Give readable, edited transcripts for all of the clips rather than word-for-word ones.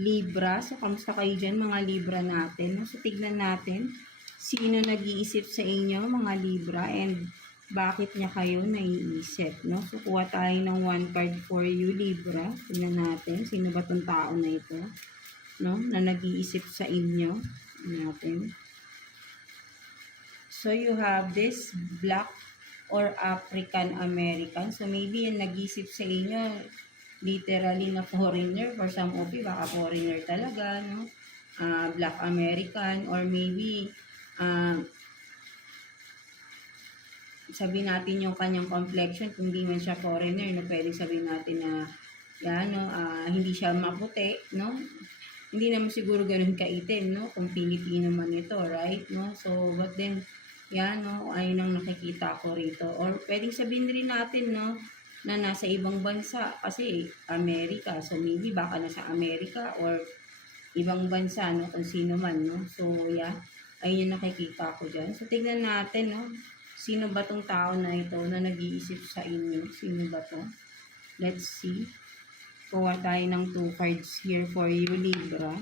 Libra. So, kamusta kayo dyan mga Libra natin? No? So, tignan natin sino nag-iisip sa inyo mga Libra and bakit niya kayo naiisip. No? So, kuha tayo ng one card for you Libra. Tignan natin sino ba tong tao na ito, no? Na nag-iisip sa inyo. Natin. So, you have this Black or African American. So, maybe yung nag-isip sa inyo, literally na foreigner. For some of you, baka foreigner talaga, no? Black American, or maybe, sabihin natin yung kanyang complexion, kung di man siya foreigner, no? Pwede sabihin natin na, yan, no? Hindi siya maputi, no? Hindi naman siguro ganun kaitim, no? Kung Pilipino man ito, right? No? So, but then, yan, no? Ayun ang nakikita ko rito. Or pwedeng sabihin rin natin, no? Na nasa ibang bansa. Kasi, Amerika. So, maybe baka nasa Amerika or ibang bansa, no? Kung sino man, no? So, yeah. Ayun yung nakikita ko dyan. So, tignan natin, no? Sino ba tong tao na ito na nag-iisip sa inyo? Sino ba to? Let's see. Kuha tayo ng 2 cards here for you, Libra.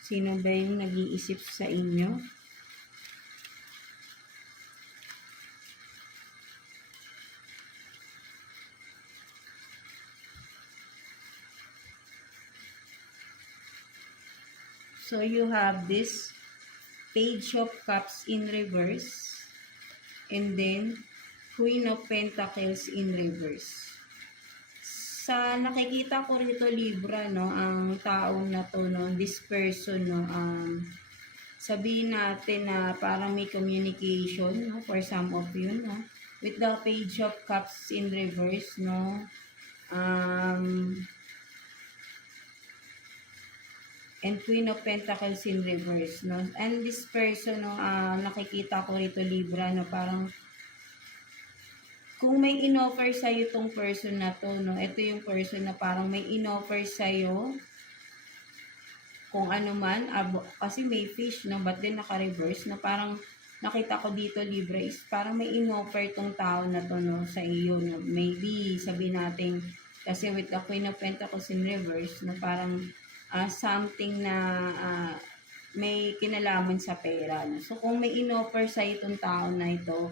Sino ba yung nag-iisip sa inyo? So, you have this Page of Cups in reverse. And then, Queen of Pentacles in reverse. Sa nakikita ko rito Libra, no, ang taong na to, no, this person, no, sabihin natin na parang may communication, no, for some of you, no, with the Page of Cups in reverse, no, and Queen of Pentacles in reverse, no, and this person, no, nakikita ko rito Libra, no, parang kung may in-offer sa'yo tong person na to, no, ito yung person na parang may in-offer sa'yo, kung ano man, kasi may fish, no, but then naka-reverse, na parang nakita ko dito, Libra, is parang may in-offer tong tao na to, no, sa iyo, no, maybe, sabihin natin, kasi with the Queen of Pentacles in reverse, no, parang something na may kinalaman sa pera, no. So, kung may in-offer sa'yo tong tao na ito,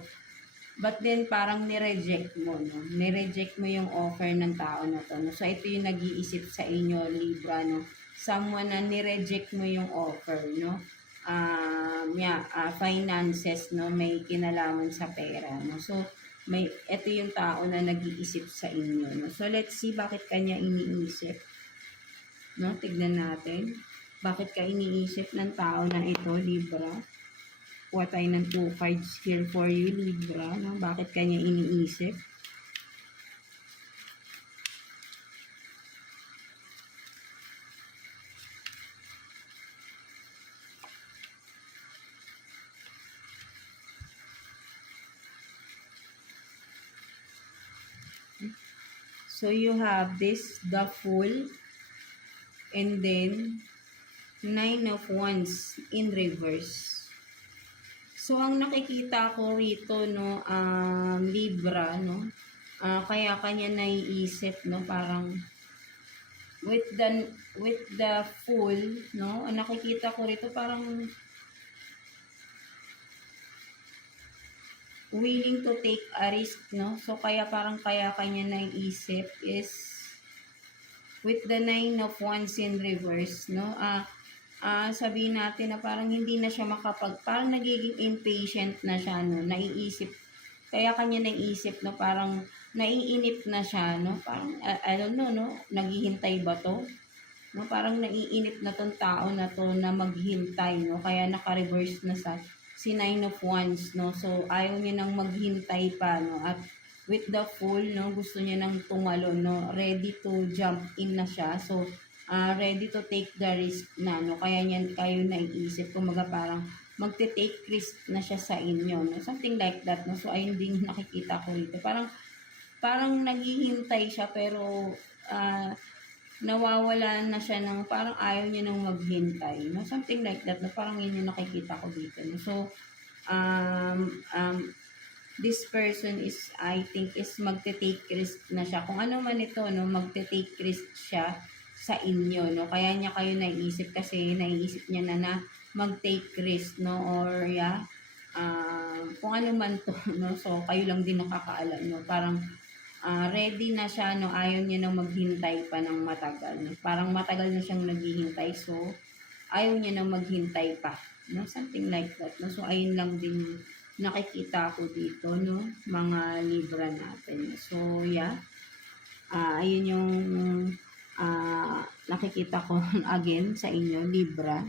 but then, parang nireject mo, no? Nireject mo yung offer ng tao na to, no? So, ito yung nag-iisip sa inyo, Libra, no? Someone na nireject mo yung offer, no? Finances, no? May kinalaman sa pera, no? So, ito yung tao na nag-iisip sa inyo, no? So, let's see bakit kanya iniisip, no? Tignan natin. Bakit ka iniisip ng tao na ito, Libra? Kuha tayo ng 2 cards here for you, Libra. No? Bakit kanya iniisip? So, you have this, the Fool, and then 9 of Wands in reverse. So, ang nakikita ko rito, no, Libra, no, kaya kanya naiisip, no, parang with the Fool, no, ang nakikita ko rito parang willing to take a risk, no. So, kaya kanya naiisip is with the 9 of Wands in reverse, no, sabihin natin na parang hindi na siya parang nagiging impatient na siya, no, naiisip, kaya kanya naiisip, no, parang naiinip na siya, no, parang, I don't know, no, naghihintay ba to, no, parang naiinip na tong tao na to na maghintay, no, kaya naka-reverse na si 9 of Wands, no, so ayaw niya nang maghintay pa, no, at with the Fool, no, gusto niya nang tumalon, no, ready to jump in na siya, so ready to take the risk na, no? Kaya niyan kayo naiisip, kumaga parang magte-take risk na siya sa inyo, no? Something like that, no? So, ayun din nakikita ko rito. Parang naghihintay siya, pero nawawala na siya ng, parang ayaw niya nang maghintay, no? Something like that, no? Parang yun yung nakikita ko dito, no? So, this person is, I think, is magte-take risk na siya. Kung ano man ito, no? Magte-take risk siya. sa inyo, no? Kaya niya kayo naiisip kasi naiisip niya na mag-take risk, no? Or kung ano man to, no? So, kayo lang din nakakaalam, no? Parang ready na siya, no? Ayaw niya nang maghintay pa ng matagal, no? Parang matagal na siyang naghihintay, so ayaw niya nang maghintay pa, no? Something like that, no? So, ayun lang din yung nakikita ko dito, no? Mga Libra natin. So, yeah. Ayun yung nakikita ko again sa inyo, Libra.